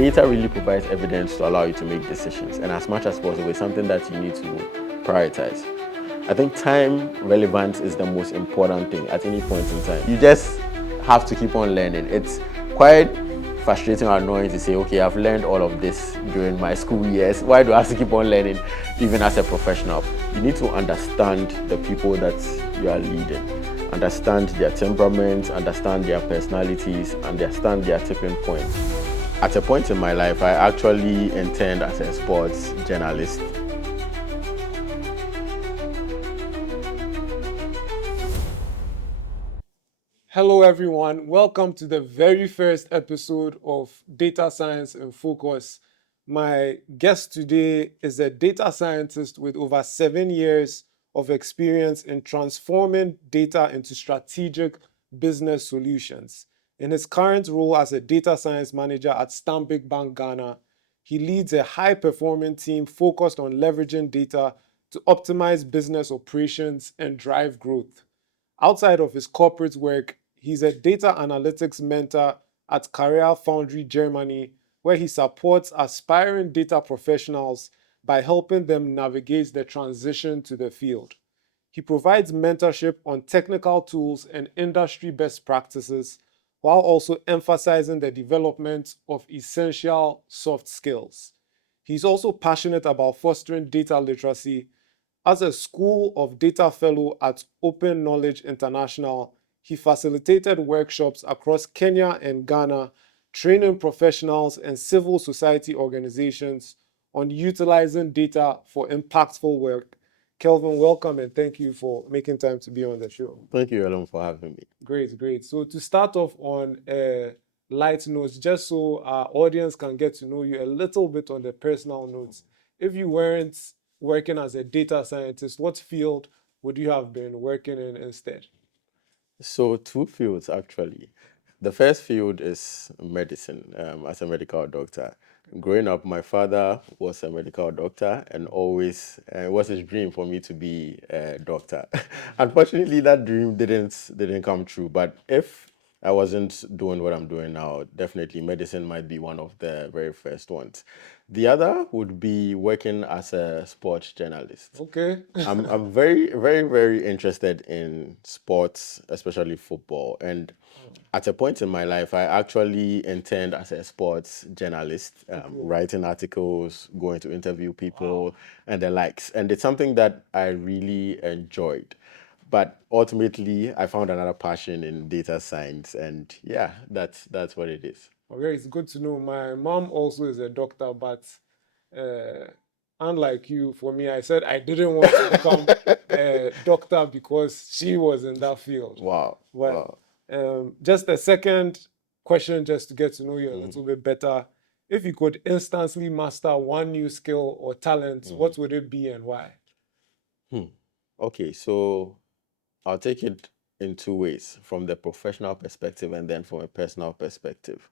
data really provides evidence to allow you to make decisions, and as much as possible, it's something that you need to prioritize. I think time relevance is the most important thing at any point in time. You just have to keep on learning. It's quite frustrating or annoying to say, okay, I've learned all of this during my school years. Why do I have to keep on learning even as a professional? You need to understand the people that you are leading, understand their temperaments, understand their personalities, understand their tipping points. At a point in my life, I actually interned as a sports journalist. Hello, everyone. Welcome to the very first episode of Data Science in Focus. My guest today is a data scientist with over 7 years of experience in transforming data into strategic business solutions. In his current role as a data science manager at Stanbic Bank Ghana, he leads a high-performing team focused on leveraging data to optimize business operations and drive growth. Outside of his corporate work, he's a data analytics mentor at Career Foundry Germany, where he supports aspiring data professionals by helping them navigate the transition to the field. He provides mentorship on technical tools and industry best practices, while also emphasizing the development of essential soft skills. He's also passionate about fostering data literacy. As a School of Data Fellow at Open Knowledge International, he facilitated workshops across Kenya and Ghana, training professionals and civil society organizations on utilizing data for impactful work. Kelvin, welcome and thank you for making time to be on the show. Thank you, Elon, for having me. Great, great. So to start off on light notes, just so our audience can get to know you a little bit on the personal notes, if you weren't working as a data scientist, what field would you have been working in instead? So, two fields actually. The first field is medicine, as a medical doctor. Growing up, my father was a medical doctor, and always it was his dream for me to be a doctor. Unfortunately, that dream didn't come true. But if I wasn't doing what I'm doing now, definitely medicine might be one of the very first ones. The other would be working as a sports journalist. Okay. I'm very, very, very interested in sports, especially football. And at a point in my life, I actually interned as a sports journalist, writing articles, going to interview people, and the likes. And it's something that I really enjoyed. But ultimately, I found another passion in data science, and yeah, that's what it is. Okay, it's good to know. My mom also is a doctor, but uh, unlike you, for me, I said I didn't want to become a doctor because she was in that field. Wow, But wow. just a second question, just to get to know you a Mhm. little bit better. If you could instantly master one new skill or talent, what would it be and why? Hmm. Okay, so I'll take it in two ways, from the professional perspective and then from a personal perspective.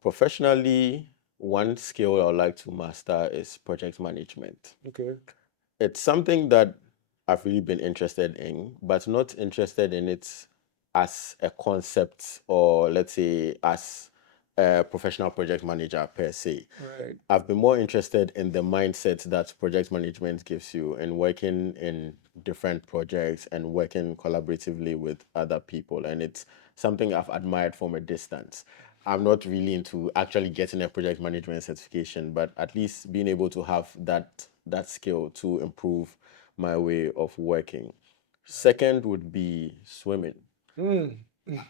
Professionally, one skill I would like to master is project management. Okay. It's something that I've really been interested in, but not interested in it as a concept or let's say as a professional project manager per se. Right. I've been more interested in the mindset that project management gives you and working in different projects and working collaboratively with other people. And it's something I've admired from a distance. I'm not really into actually getting a project management certification, but at least being able to have that skill to improve my way of working. Second would be swimming. Mm.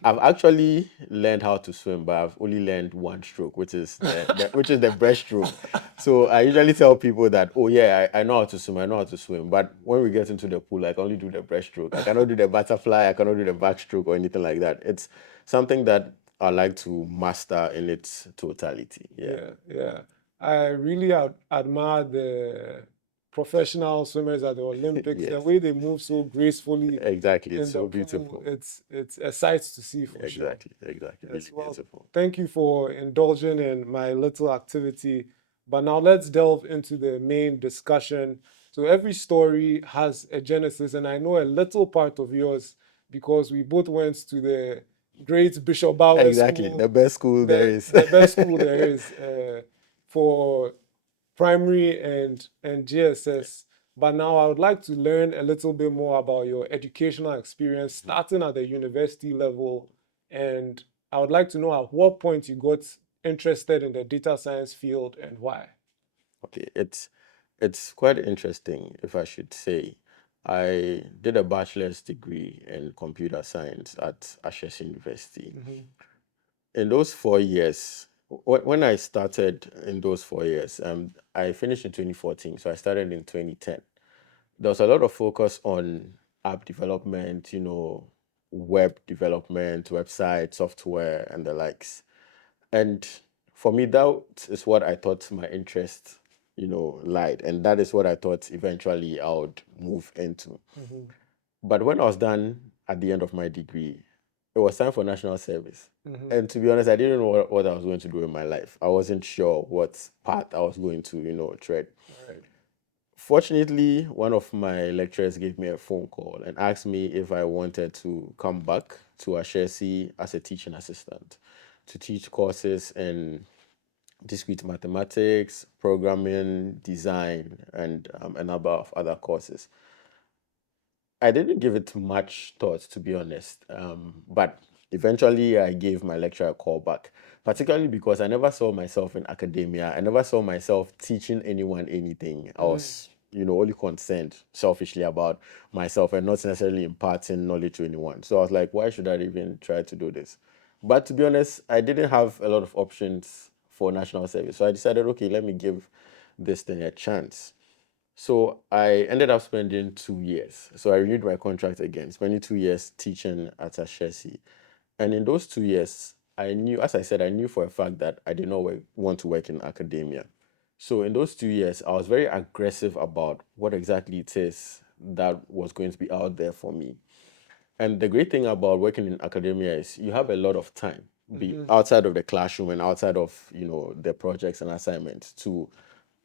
I've actually learned how to swim, but I've only learned one stroke, which is the breaststroke. So I usually tell people that, oh yeah, I know how to swim, I know how to swim. But when we get into the pool, I can only do the breaststroke. I cannot do the butterfly, I cannot do the backstroke or anything like that. It's something that I like to master in its totality. Yeah. Yeah, yeah. I really admire the professional swimmers at the Olympics. The Yes, way they move so gracefully exactly. It's in the so pool, beautiful. it's a sight to see for sure. Exactly, exactly. Really Yes, well, beautiful. thank you for indulging in my little activity. But now let's delve into the main discussion. So every story has a genesis, and I know a little part of yours because we both went to the great Bishop Bauer Exactly, School, the best school there is. the best school there is for primary and GSS. But now I would like to learn a little bit more about your educational experience starting at the university level. And I would like to know at what point you got interested in the data science field and why. Okay, it's quite interesting, if I should say. I did a bachelor's degree in computer science at Ashesi University. In those 4 years, when I started in those 4 years, I finished in 2014, so I started in 2010. There was a lot of focus on app development, web development, website, software, and the likes. And for me, that is what I thought my interest, lied. And that is what I thought eventually I would move into. But when I was done at the end of my degree, it was time for national service. And to be honest, I didn't know what I was going to do in my life. I wasn't sure what path I was going to, tread. Right. Fortunately, one of my lecturers gave me a phone call and asked me if I wanted to come back to Ashesi as a teaching assistant to teach courses in discrete mathematics, programming, design, and a number of other courses. I didn't give it much thought, to be honest. But eventually, I gave my lecturer a call back, particularly because I never saw myself in academia. I never saw myself teaching anyone anything. I was, only concerned selfishly about myself and not necessarily imparting knowledge to anyone. So I was like, why should I even try to do this? But to be honest, I didn't have a lot of options for national service. So I decided, okay, let me give this thing a chance. So I ended up spending 2 years. So I renewed my contract again, spending 2 years teaching at Ashesi. And in those 2 years, I knew, as I said, I knew for a fact that I did not want to work in academia. So in those 2 years, I was very aggressive about what exactly it is that was going to be out there for me. And the great thing about working in academia is you have a lot of time, be outside of the classroom and outside of, the projects and assignments to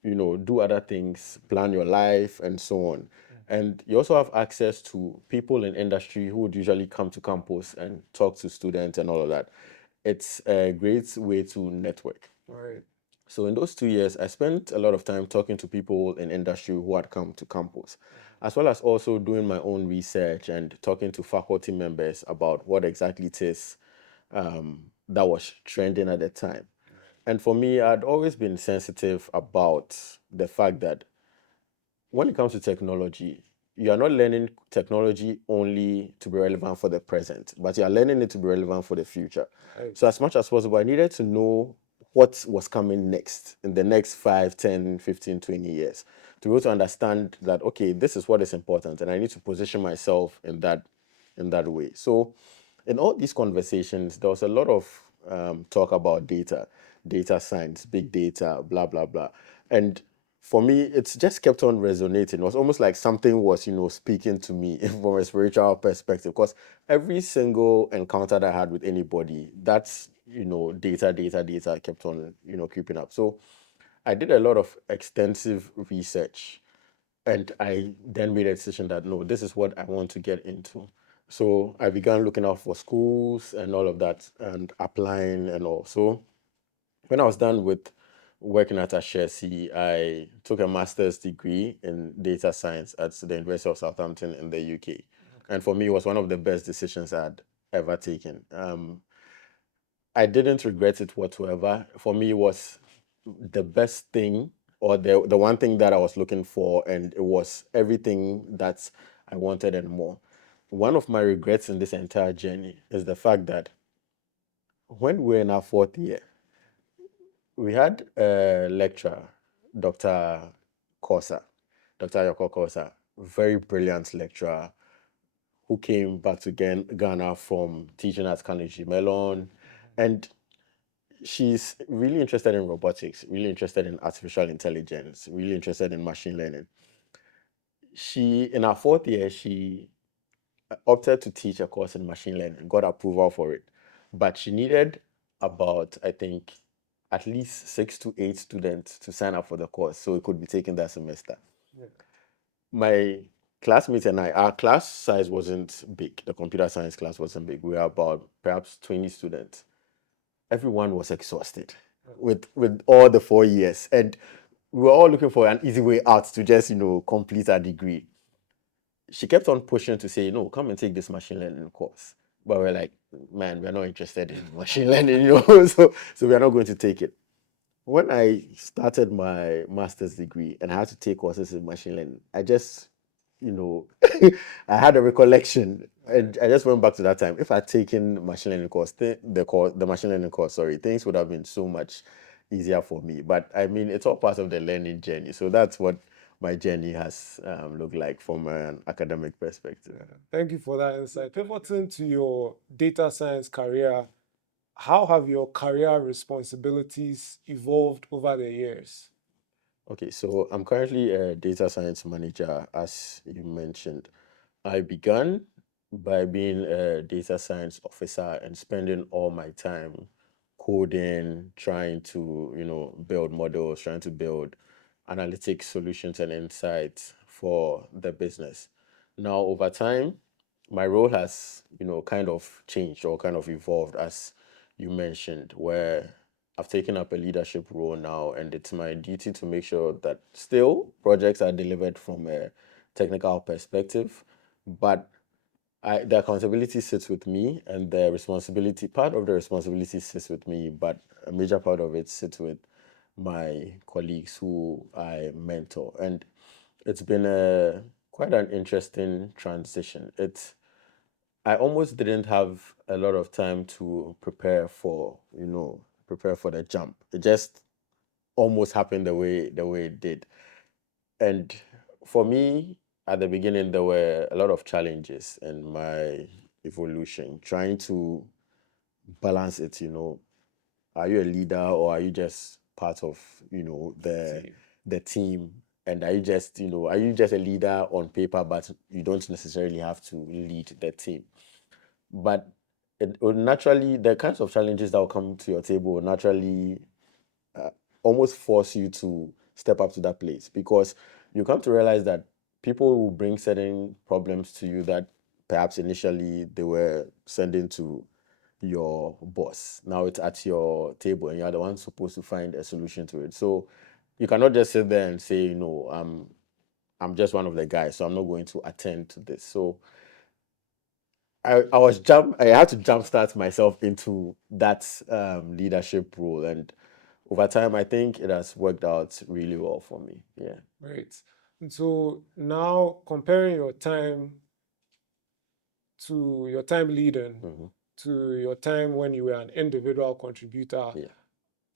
do other things, plan your life, and so on. And you also have access to people in industry who would usually come to campus and talk to students and all of that. It's a great way to network. Right. So in those 2 years, I spent a lot of time talking to people in industry who had come to campus, as well as also doing my own research and talking to faculty members about what exactly it is that was trending at the time. And for me, I'd always been sensitive about the fact that when it comes to technology, you are not learning technology only to be relevant for the present, but you are learning it to be relevant for the future. Right. So as much as possible, I needed to know what was coming next in the next 5, 10, 15, 20 years to be able to understand that, okay, this is what is important, and I need to position myself in that way. So in all these conversations, there was a lot of talk about data science, big data, blah, blah, blah. And for me, it's just kept on resonating. It was almost like something was, speaking to me from a spiritual perspective. Because every single encounter that I had with anybody, that's, data kept on, creeping up. So I did a lot of extensive research and I then made a decision that no, this is what I want to get into. So I began looking out for schools and all of that and applying and all. So when I was done with working at Ashesi, I took a master's degree in data science at the University of Southampton in the UK. And for me, it was one of the best decisions I'd ever taken. I didn't regret it whatsoever. For me, it was the best thing or the one thing that I was looking for, and it was everything that I wanted and more. One of my regrets in this entire journey is the fact that when we were in our fourth year, we had a lecturer, Dr. Kosa, Dr. Yoko Kosa, very brilliant lecturer who came back to Ghana from teaching at Carnegie Mellon. And she's really interested in robotics, really interested in artificial intelligence, really interested in machine learning. In her fourth year, she opted to teach a course in machine learning, got approval for it. But she needed about, I think, at least 6 to 8 students to sign up for the course so it could be taken that semester. Yeah. My classmates and I, our class size wasn't big. The computer science class wasn't big. We were about perhaps 20 students. Everyone was exhausted with all the 4 years, and we were all looking for an easy way out to just complete our degree. She kept on pushing to say, no, come and take this machine learning course. But we're like, man, we're not interested in machine learning, so we're not going to take it. When I started my master's degree and I had to take courses in machine learning, I just, you know, I had a recollection, and I just went back to that time. If I'd taken machine learning course, the machine learning course, sorry, things would have been so much easier for me. But I mean, it's all part of the learning journey. So that's what my journey has looked like from an academic perspective. Thank you for that insight. Pivoting to your data science career, how have your career responsibilities evolved over the years? Okay, so I'm currently a data science manager, as you mentioned. I began by being a data science officer and spending all my time coding, trying to, build models, trying to build analytic solutions and insights for the business. Now, over time, my role has, kind of changed or kind of evolved, as you mentioned, where I've taken up a leadership role now, and it's my duty to make sure that still projects are delivered from a technical perspective, but the accountability sits with me, and the responsibility, part of the responsibility sits with me, but a major part of it sits with my colleagues who I mentor. And it's been a quite an interesting transition. I almost didn't have a lot of time to prepare for the jump. It just almost happened the way it did. And for me, at the beginning, there were a lot of challenges in my evolution, trying to balance it. Are you a leader, or are you just part of, the team? And are you just a leader on paper, but you don't necessarily have to lead the team? But it will naturally, the kinds of challenges that will come to your table will naturally uh, almost force you to step up to that place, because you come to realize that people will bring certain problems to you that perhaps initially they were sending to your boss. Now it's at your table, and you're the one supposed to find a solution to it. So you cannot just sit there and say, I'm just one of the guys, so I'm not going to attend to this. So I had to jumpstart myself into that leadership role, and over time, I think it has worked out really well for me. Yeah. Right. And so now comparing your time leading to your time when you were an individual contributor, Yeah.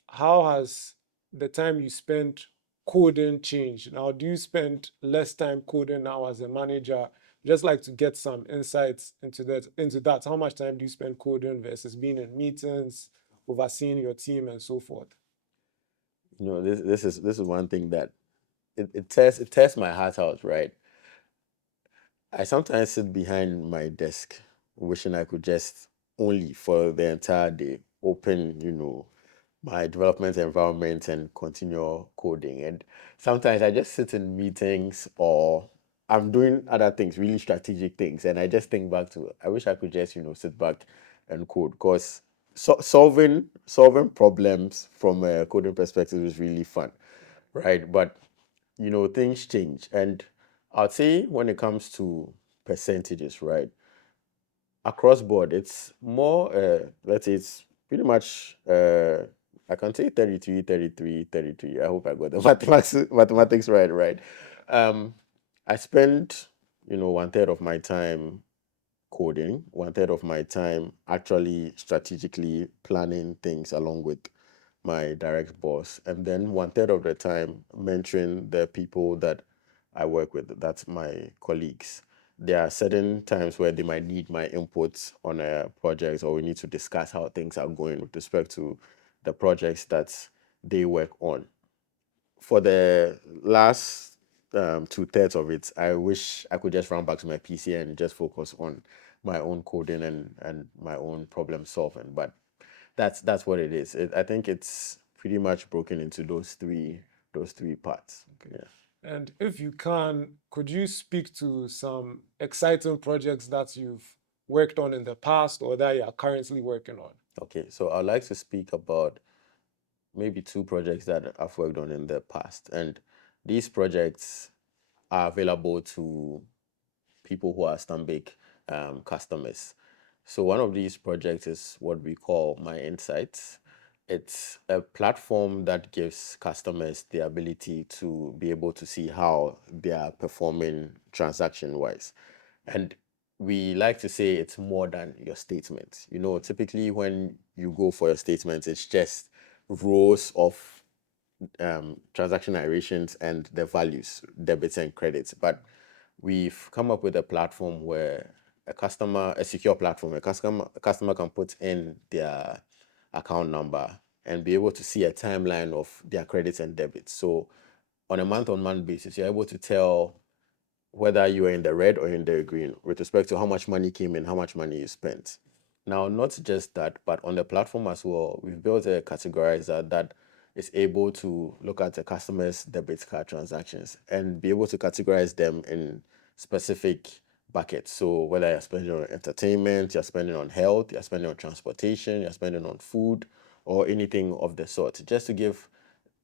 how has the time you spent coding changed? Now, do you spend less time coding now as a manager? Just like to get some insights into that. How much time do you spend coding versus being in meetings, overseeing your team, and so forth? This is one thing that it tests my heart out, right? I sometimes sit behind my desk wishing I could just only for the entire day open, my development environment and continue coding. And sometimes I just sit in meetings, or I'm doing other things, really strategic things, and I just think back to, I wish I could just, sit back and code, because solving problems from a coding perspective is really fun, right? But things change, and I'd say when it comes to percentages, right? Across board, it's more, let's say it's pretty much, I can say 33, 33, 33. I hope I got the mathematics right. Um, I spend, one third of my time coding, one third of my time actually strategically planning things along with my direct boss, and then one third of the time mentoring the people that I work with. That's my colleagues. There are certain times where they might need my input on a project, or we need to discuss how things are going with respect to the projects that they work on. For the last two-thirds of it, I wish I could just run back to my PC and just focus on my own coding and my own problem solving. But that's what it is. I think it's pretty much broken into those three parts. Okay. Yeah. And if you can, could you speak to some exciting projects that you've worked on in the past or that you are currently working on? Okay, so I'd like to speak about maybe two projects that I've worked on in the past. And these projects are available to people who are Stanbic customers. So one of these projects is what we call My Insights. It's a platform that gives customers the ability to be able to see how they are performing transaction-wise. And we like to say it's more than your statement. You know, typically when you go for your statement, it's just rows of transaction narrations and the values, debits and credits. But we've come up with a platform where a secure platform, a customer can put in their account number and be able to see a timeline of their credits and debits. So on a month-on-month basis, you're able to tell whether you are in the red or in the green with respect to how much money came in, how much money you spent. Now, not just that, but on the platform as well, we've built a categorizer that is able to look at the customer's debit card transactions and be able to categorize them in specific buckets. So whether you're spending on entertainment, you're spending on health, you're spending on transportation, you're spending on food, or anything of the sort, just to give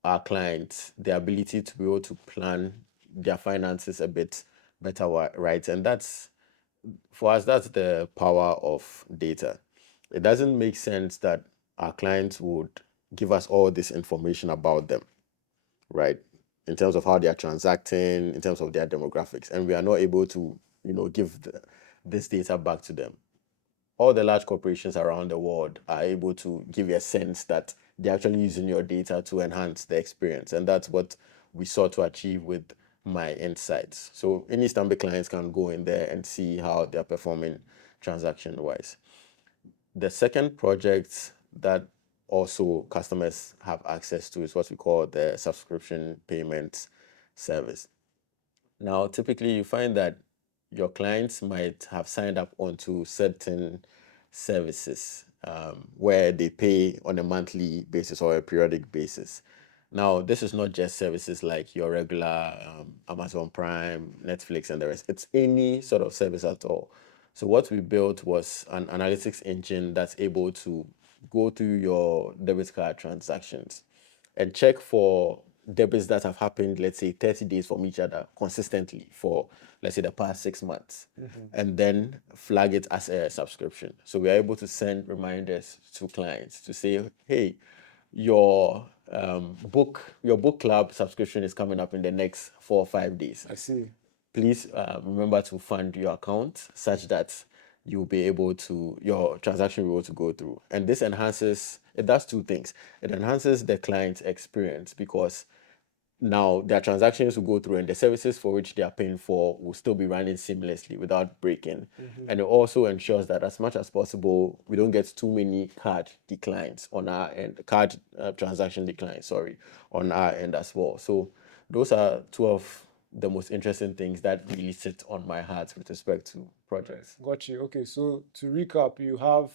our clients the ability to be able to plan their finances a bit better, right? And that's, for us, that's the power of data. It doesn't make sense that our clients would give us all this information about them, right? In terms of how they are transacting, in terms of their demographics, and we are not able to, give this data back to them. All the large corporations around the world are able to give you a sense that they're actually using your data to enhance the experience. And that's what we sought to achieve with My Insights. So any Stanbic clients can go in there and see how they're performing transaction wise. The second project that also customers have access to is what we call the subscription payments service. Now, typically, you find that your clients might have signed up onto certain services where they pay on a monthly basis or a periodic basis. Now, this is not just services like your regular Amazon Prime, Netflix, and the rest. It's any sort of service at all. So, what we built was an analytics engine that's able to go through your debit card transactions and check for debits that have happened, let's say 30 days from each other consistently for, let's say, the past 6 months, and then flag it as a subscription. So we are able to send reminders to clients to say, hey, your book club subscription is coming up in the next 4 or 5 days. I see. Please remember to fund your account such that your transaction will be able to go through. And this it does two things. It enhances the client experience because now their transactions will go through and the services for which they are paying for will still be running seamlessly without breaking. And it also ensures that as much as possible, we don't get too many card declines on our end, card transaction declines, sorry, on our end as well. So those are two of the most interesting things that really sit on my heart with respect to projects. Got you. Okay, so to recap, you are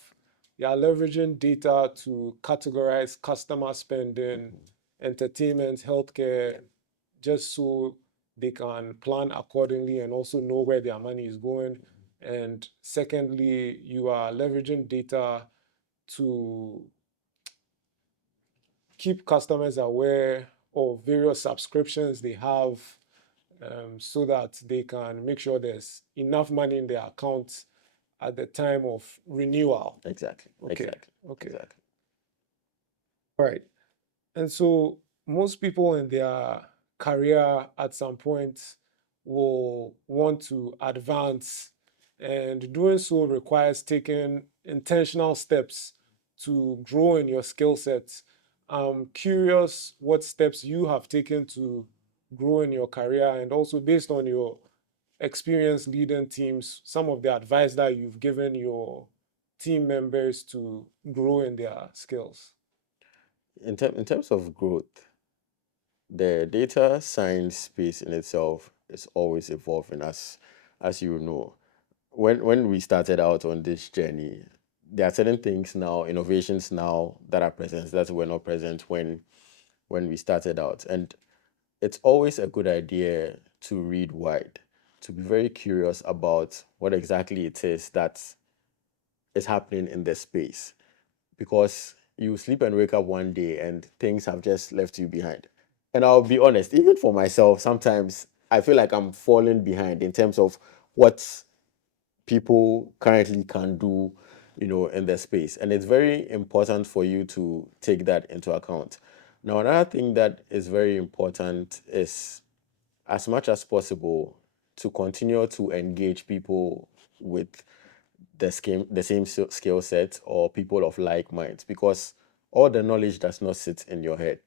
leveraging data to categorize customer spending, entertainment, healthcare, just so they can plan accordingly and also know where their money is going. And secondly, you are leveraging data to keep customers aware of various subscriptions they have, so that they can make sure there's enough money in their accounts at the time of renewal. Exactly. Okay. Exactly. Okay. Exactly. All right. And so most people in their career at some point will want to advance, and doing so requires taking intentional steps to grow in your skill sets. I'm curious what steps you have taken to grow in your career, and also based on your experience leading teams, some of the advice that you've given your team members to grow in their skills. In terms of growth, the data science space in itself is always evolving, as you know. When we started out on this journey, there are certain things now, innovations now that are present that were not present when we started out. And it's always a good idea to read wide, to be very curious about what exactly it is that is happening in the space, because you sleep and wake up one day and things have just left you behind. And I'll be honest, even for myself, sometimes I feel like I'm falling behind in terms of what people currently can do, in the space. And it's very important for you to take that into account. Now, another thing that is very important is, as much as possible, to continue to engage people with the same skill set or people of like minds, because all the knowledge does not sit in your head.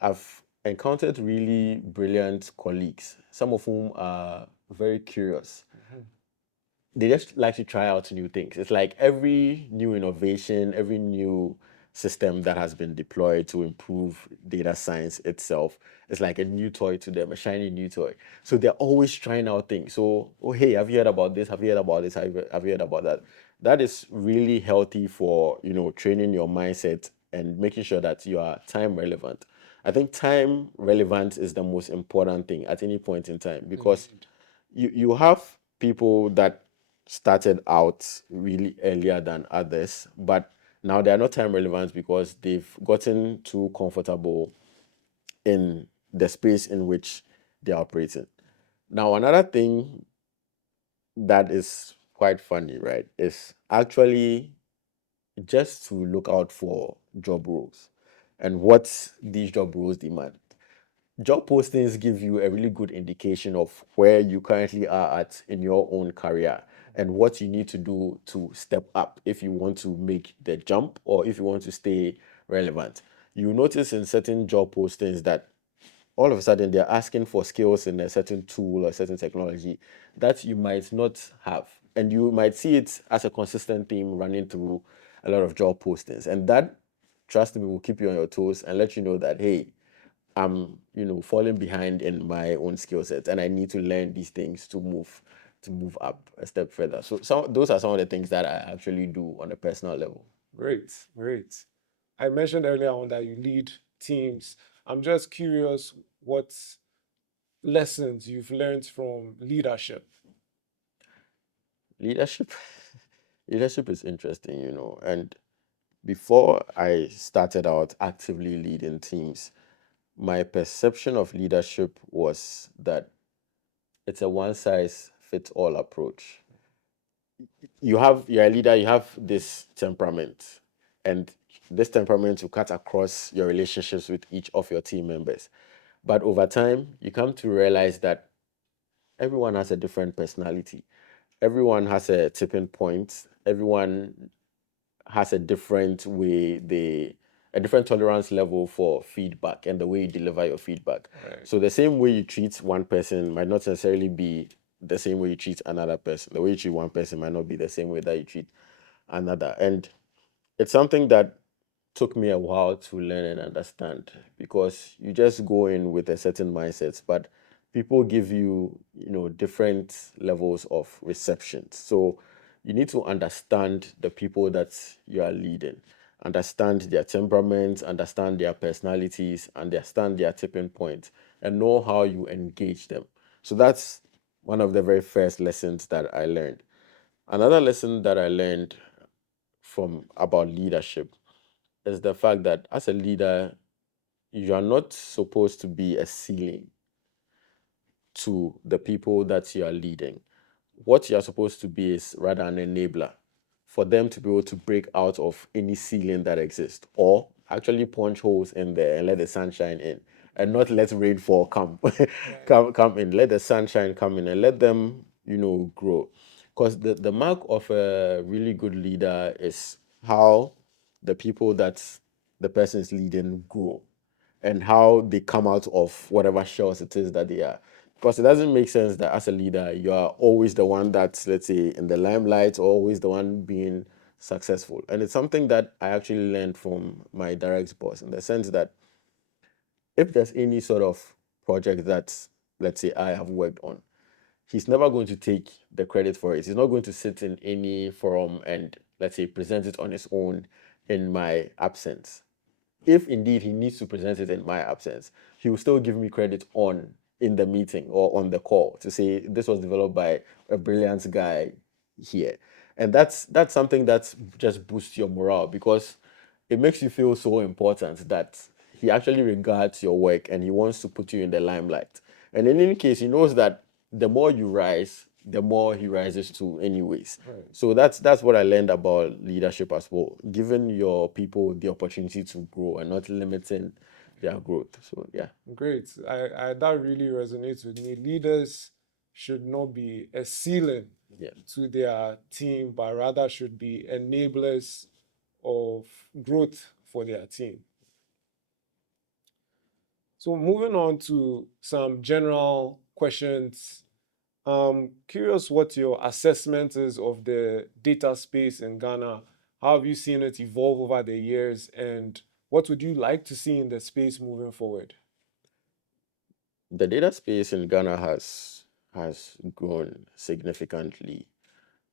I've encountered really brilliant colleagues, some of whom are very curious. They just like to try out new things. It's like every new innovation, every new system that has been deployed to improve data science itself, it's like a new toy to them, a shiny new toy. So they're always trying out things. So, oh, hey, have you heard about this? Have you heard about this? Have you heard about that? That is really healthy for, training your mindset and making sure that you are time relevant. I think time relevance is the most important thing at any point in time, because you have people that started out really earlier than others, but now they are not time relevant because they've gotten too comfortable in the space in which they are operating. Now, another thing that is quite funny, right, is actually just to look out for job roles and what these job roles demand. Job postings give you a really good indication of where you currently are at in your own career and what you need to do to step up if you want to make the jump or if you want to stay relevant. You notice in certain job postings that all of a sudden they're asking for skills in a certain tool or certain technology that you might not have. And you might see it as a consistent theme running through a lot of job postings. And that, trust me, will keep you on your toes and let you know that, hey, I'm, falling behind in my own skill set, and I need to learn these things to move up a step further. So those are some of the things that I actually do on a personal level. Great, great. I mentioned earlier on that you lead teams. I'm just curious what lessons you've learned from leadership. Leadership, leadership is interesting, and before I started out actively leading teams, my perception of leadership was that it's a one size fits all approach. You're a leader, you have this temperament, and this temperament will cut across your relationships with each of your team members. But over time, you come to realize that everyone has a different personality. Everyone has a tipping point. Everyone has a different way a different tolerance level for feedback and the way you deliver your feedback. Right. So the same way you treat one person might not necessarily be the same way you treat another person. The way you treat one person might not be the same way that you treat another. And it's something that took me a while to learn and understand, because you just go in with a certain mindset, but people give you, different levels of reception. So you need to understand the people that you are leading, understand their temperaments, understand their personalities, understand their tipping point, and know how you engage them. So that's one of the very first lessons that I learned. Another lesson that I learned from about leadership is the fact that as a leader, you are not supposed to be a ceiling to the people that you are leading. What you are supposed to be is rather an enabler for them to be able to break out of any ceiling that exists, or actually punch holes in there and let the sunshine in, and not let rainfall come come in. Let the sunshine come in and let them, grow. Because the mark of a really good leader is how the people that the person is leading grow and how they come out of whatever shells it is that they are. Because it doesn't make sense that as a leader, you are always the one that's, let's say, in the limelight, or always the one being successful. And it's something that I actually learned from my direct boss, in the sense that if there's any sort of project that, let's say, I have worked on, he's never going to take the credit for it. He's not going to sit in any forum and, let's say, present it on his own in my absence. if indeed he needs to present it in my absence, he will still give me credit on in the meeting or on the call to say this was developed by a brilliant guy here. And that's something that just boosts your morale because it makes you feel so important that he actually regards your work and he wants to put you in the limelight. And in any case, he knows that the more you rise, the more he rises too, anyways. Right. So that's what I learned about leadership as well. Giving your people the opportunity to grow and not limiting their growth. So yeah. Great. I that really resonates with me. Leaders should not be a ceiling Yeah. to their team, but rather should be enablers of growth for their team. So moving on to some general questions. Curious what your assessment is of the data space in Ghana. How have you seen it evolve over the years, and what would you like to see in the space moving forward? The data space in Ghana has grown significantly.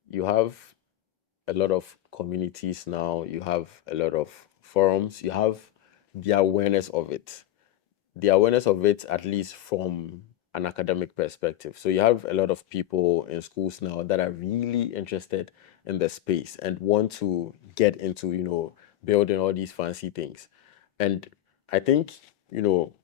You have a lot of communities now, you have a lot of forums, you have the awareness of it. The awareness of it, at least from an academic perspective. So you have a lot of people in schools now that are really interested in the space and want to get into, building all these fancy things. And I think, you know,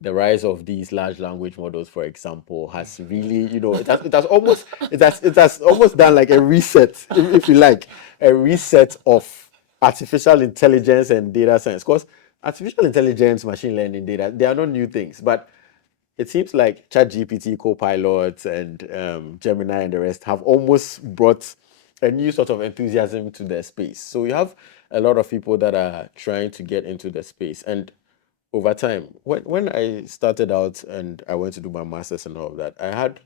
the rise of these large language models, for example, has really, it has almost done like a reset, if you like, a reset of artificial intelligence and data science. Because artificial intelligence, machine learning, data, they are not new things, but it seems like ChatGPT, Copilot, and Gemini and the rest have almost brought a new sort of enthusiasm to the space. So you have a lot of people that are trying to get into the space. And over time, when I started out and I went to do my master's and all of that, I had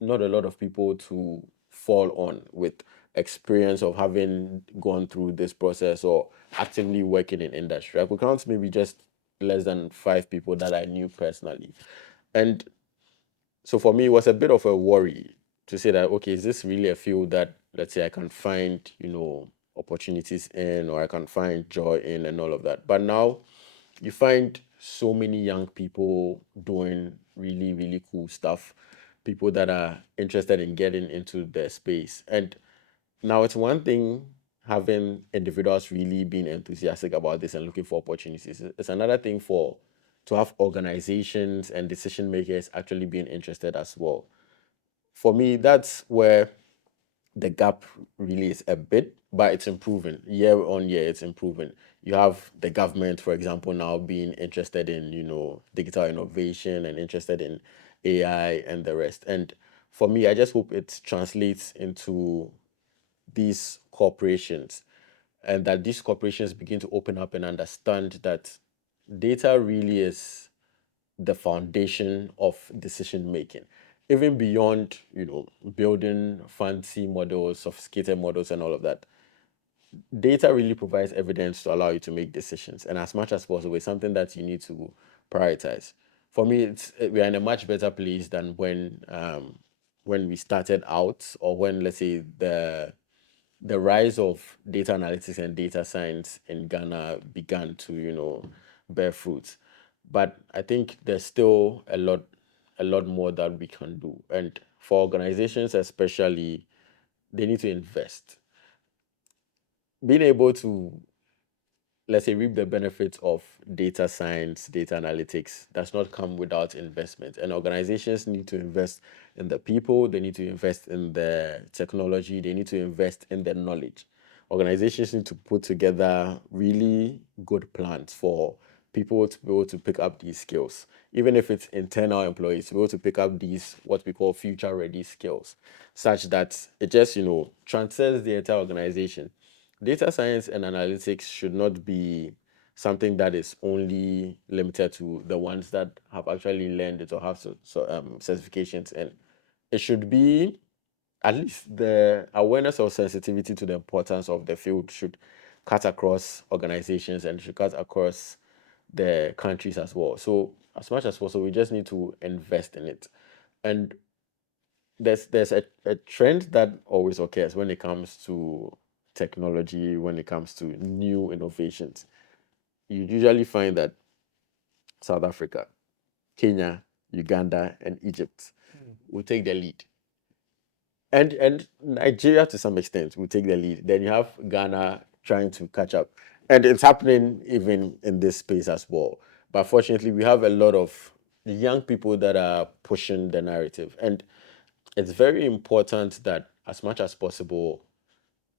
not a lot of people to fall on with experience of having gone through this process or actively working in industry. I could count maybe just less than 5 people that I knew personally. And so for me, it was a bit of a worry to say that, okay, is this really a field that, let's say, I can find, opportunities in or I can find joy in and all of that. But now you find so many young people doing really, really cool stuff, people that are interested in getting into the space. And now it's one thing having individuals really being enthusiastic about this and looking for opportunities. It's another thing for to have organizations and decision makers actually being interested as well. For me, that's where the gap really is a bit, but it's improving year on year. It's improving. You have the government, for example, now being interested in digital innovation and interested in AI and the rest. And for me, I just hope it translates into these corporations and that these corporations begin to open up and understand that data really is the foundation of decision making, even beyond building fancy models, sophisticated models and all of that. Data really provides evidence to allow you to make decisions, and as much as possible it's something that you need to prioritize. For me, we are in a much better place than when we started out, or when, let's say, the rise of data analytics and data science in Ghana began to, bear fruit. But I think there's still a lot more that we can do. And for organizations especially, they need to invest. Being able to, let's say, reap the benefits of data science, data analytics does not come without investment. And organizations need to invest in the people, they need to invest in the technology, they need to invest in the knowledge. Organizations need to put together really good plans for people to be able to pick up these skills, even if it's internal employees, to be able to pick up these what we call future ready skills, such that it just, transcends the entire organization. Data science and analytics should not be something that is only limited to the ones that have actually learned it or have certifications, and it should be at least the awareness or sensitivity to the importance of the field should cut across organizations and should cut across the countries as well. So as much as possible, we just need to invest in it. And there's a trend that always occurs when it comes to technology, when it comes to new innovations. you usually find that South Africa, Kenya, Uganda, and Egypt will take the lead. And Nigeria to some extent will take the lead. Then you have Ghana trying to catch up. And it's happening even in this space as well. But fortunately, we have a lot of young people that are pushing the narrative. And it's very important that as much as possible,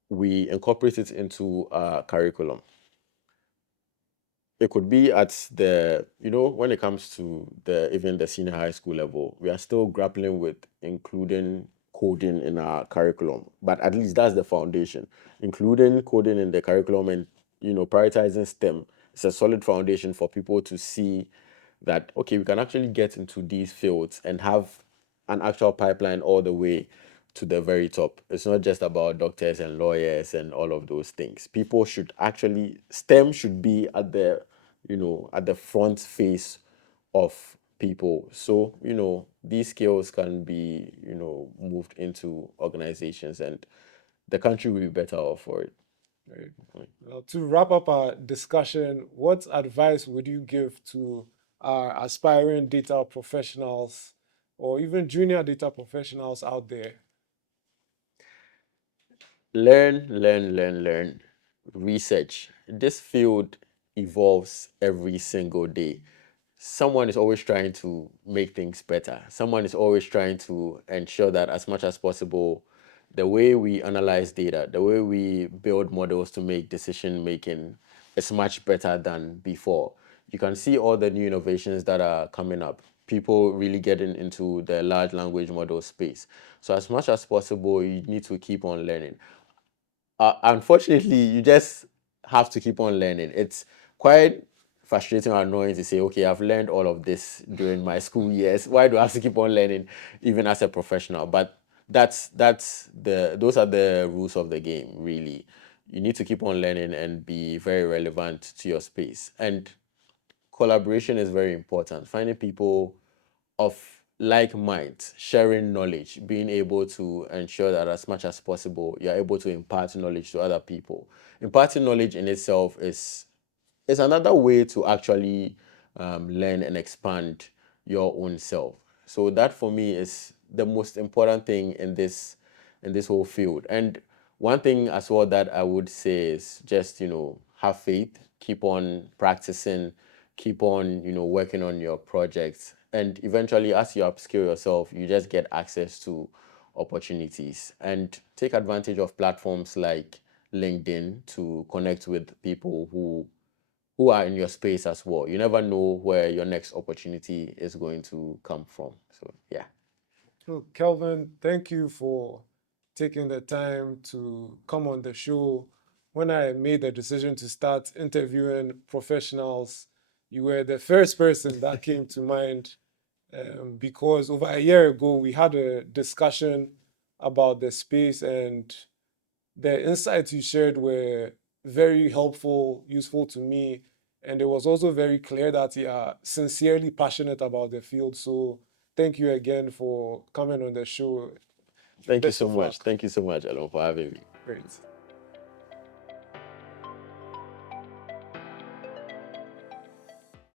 we incorporate it into our curriculum. It could be at the, when it comes to even the senior high school level, we are still grappling with including coding in our curriculum. But at least that's the foundation. Including coding in the curriculum and, prioritizing STEM is a solid foundation for people to see that, okay, we can actually get into these fields and have an actual pipeline all the way to the very top. It's not just about doctors and lawyers and all of those things. People should actually, STEM should be at the, at the front face of people. So, these skills can be, moved into organizations and the country will be better off for it. Right. Well, to wrap up our discussion, what advice would you give to our aspiring data professionals or even junior data professionals out there? Learn, learn, learn, learn. Research. This field evolves every single day. Someone is always trying to make things better. Someone is always trying to ensure that as much as possible, the way we analyze data, the way we build models to make decision making is much better than before. You can see all the new innovations that are coming up. People really getting into the large language model space. So as much as possible, you need to keep on learning. Unfortunately, you just have to keep on learning. It's quite frustrating or annoying to say, okay, I've learned all of this during my school years. Why do I have to keep on learning, even as a professional? But those are the rules of the game, really. You need to keep on learning and be very relevant to your space. And collaboration is very important. Finding people of like minds, sharing knowledge, being able to ensure that as much as possible, you're able to impart knowledge to other people. Imparting knowledge in itself is another way to actually learn and expand your own self. So that for me is the most important thing in this whole field. And one thing as well that I would say is just, have faith, keep on practicing, keep on, working on your projects. And eventually, as you upskill yourself, you just get access to opportunities and take advantage of platforms like LinkedIn to connect with people who are in your space as well. You never know where your next opportunity is going to come from. So, yeah. So, Kelvin, thank you for taking the time to come on the show. When I made the decision to start interviewing professionals, you were the first person that came to mind because over a year ago, we had a discussion about the space, and the insights you shared were very helpful, useful to me. And it was also very clear that you are sincerely passionate about the field. So thank you again for coming on the show. Thank you Best so of much. luck. Thank you so much, Alon, for having me. Great.